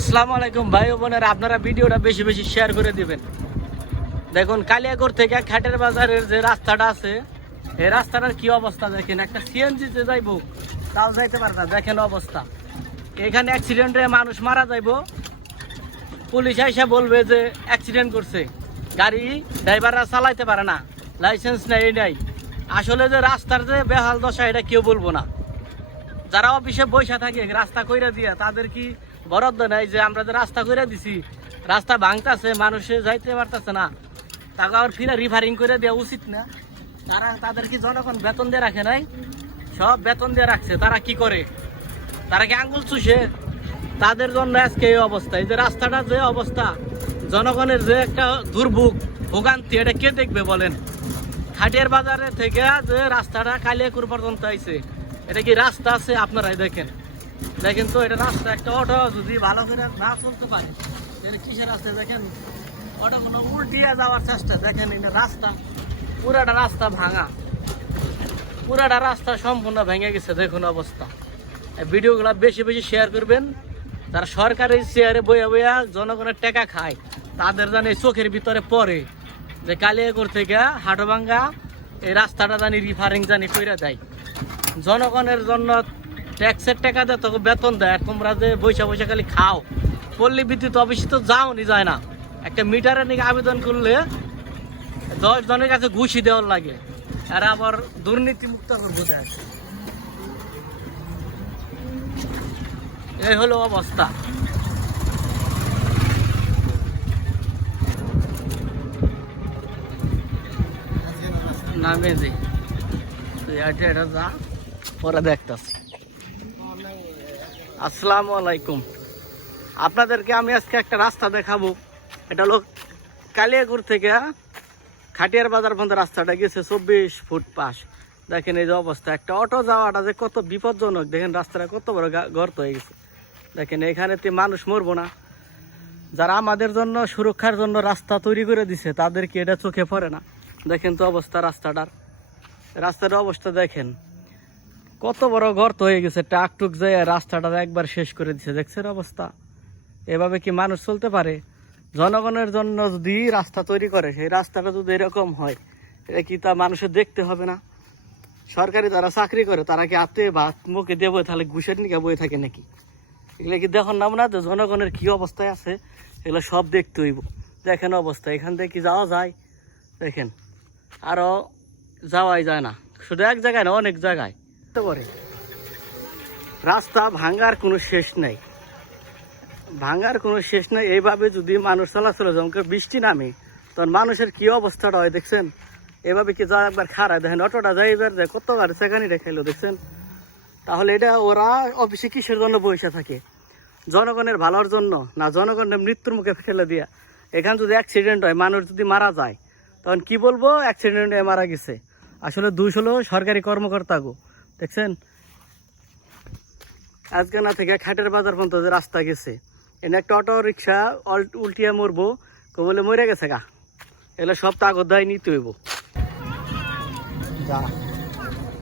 আসসালামু আলাইকুম ভাই ও বোনেরা, আপনারা ভিডিওটা বেশি বেশি শেয়ার করে দিবেন। দেখুন কালিয়াকৈর থেকে খাটের বাজারের যে রাস্তাটা আছে, এই রাস্তাটার কি অবস্থা দেখেন। একটা সিএনজিতে যাইবো তাও যাইতে পারে না, দেখেন অবস্থা। এখানে অ্যাক্সিডেন্টে মানুষ মারা যাইবো, পুলিশ এসে বলবে যে অ্যাক্সিডেন্ট করছে, গাড়ি ড্রাইভাররা চালাইতে পারে না, লাইসেন্স নেই নাই। আসলে যে রাস্তার যে বেহাল দশা এটা কেউ বলবো না। যারা অফিসে বসে থাকে রাস্তা কইরা দিয়ে, তাদের কি বরাদ্দ নাই যে আমরা যে রাস্তা কইরা দিছি, রাস্তা ভাঙতেছে, মানুষে যাইতে পারতেছে না, তাকে আবার ফিরে রিফারিং করে দেওয়া উচিত না? তাদের কি জনগণ বেতন দিয়ে রাখে নাই? সব বেতন দিয়ে রাখছে, তারা কি করে? তারা কি আঙ্গুল চুষে? তাদের জন্য আজকে এই অবস্থা। এই যে রাস্তাটা যে অবস্থা, জনগণের যে একটা দুর্ভোগ ভোগান্তি, এটা কে দেখবে বলেন? খাটিয়ার বাজারে থেকে যে রাস্তাটা কালিয়াকৈর পর্যন্ত আইছে, এটা কি রাস্তা আছে? আপনারাই দেখেন দেখেন তো, এটা রাস্তা। একটা অটো যদি ভালো করে না চলতে পারে, এটা কিসের রাস্তা দেখেন? অটো কোনো উল্টিয়ে যাওয়ার চেষ্টা, দেখেন এটা রাস্তা, পুরাটা রাস্তা ভাঙা, পুরাটা রাস্তা সম্পূর্ণ ভেঙে গেছে। দেখুন অবস্থা। এই ভিডিওগুলো বেশি বেশি শেয়ার করবেন। যারা সরকারি চেয়ারে বইয়া বইয়া জনগণের টাকা খায়, তাদের জানি চোখের ভিতরে পড়ে যে কালিয়াকৈর থেকে হাটভাঙ্গা এই রাস্তাটা জানি রিফারিং জানি কইরা দেয়। জনগণের জন্য ট্যাক্সের টাকা দেয়, তোকে বেতন দেয়, তোমরা যে বৈশা বৈশা খালি খাও। পল্লী বিদ্যুৎ অফিসে তো যাওনি যায় না, একটা মিটারের নিয়ে আবেদন করলে 10 জনের কাছে ঘুষি দেওয়ার লাগে, আর আবার দুর্নীতি মুক্ত করবো দেয়। এই হলো অবস্থা। নামে যে তুই এটা যা, পরে দেখতেছি। আসসালামু আলাইকুম। আপনাদেরকে আমি আজকে একটা রাস্তা দেখাবো। এটা হলো কালিয়াকৈর থেকে খাটিয়ার বাজার পর্যন্ত রাস্তাটা গেছে 24 ফুট পাশ। দেখেন এই যে অবস্থা, একটা অটো যাওয়াটা যে কত বিপজ্জনক। দেখেন রাস্তাটা কত বড় গর্ত হয়ে গেছে। দেখেন এখানেতে মানুষ মরবো না। যারা আমাদের জন্য সুরক্ষার জন্য রাস্তা তৈরি করে দিছে, তাদেরকে এটা চোখে পড়ে না। দেখেন তো অবস্থা রাস্তার অবস্থা দেখেন কত বড় গর্ত হয়ে গেছে। টাকটুক যায় রাস্তাটা একবার শেষ করে দিছে। দেখছেন অবস্থা? এভাবে কি মানুষ চলতে পারে? জনগণের জন্য যদি রাস্তা তৈরি করে, সেই রাস্তাটা যদি এরকম হয়, এটা কি তা মানুষের দেখতে হবে না? সরকারি যারা চাকরি করে, তারা কি হাতে ভাত মুখে দেবো, তাহলে ঘুষের নিকে বয়ে থাকে নাকি? এগুলো কি দেখুন নাম না যে জনগণের কি অবস্থায় আছে? এগুলো সব দেখতে হইব। দেখেন অবস্থা, এখান থেকে কি যাওয়া যায়? দেখেন আরো যাওয়াই যায় না, শুধু এক জায়গায় না, অনেক জায়গায় করে রাস্তা ভাঙার কোনো শেষ নেই, ভাঙার কোনো শেষ নেই। এইভাবে যদি মানুষ চলাচল, যেমন বৃষ্টি নামে, তখন মানুষের কি অবস্থাটা হয় দেখছেন? এভাবে কি যা একবার খারাপ দেখেন, অটোটা যাই যায় কত গাড়ি সেখানে রেখাইলো দেখছেন? তাহলে এটা ওরা অফিসে কিসের জন্য বসে থাকে? জনগণের ভালোর জন্য না, জনগণের মৃত্যুর মুখে ফেলে দিয়া। এখানে যদি অ্যাক্সিডেন্ট হয়, মানুষ যদি মারা যায়, তখন কি বলবো? অ্যাক্সিডেন্টে মারা গেছে। আসলে দোষ হলো সরকারি কর্মকর্তাগো। দেখছেন আজকে না থেকে খাটের বাজার পর্যন্ত যে রাস্তা গেছে, এনে একটা অটো রিক্সা উল্টিয়া মরবো, বলে মরে গেছে গা, এগুলো সব তাগত দায় নিতে হইব। যা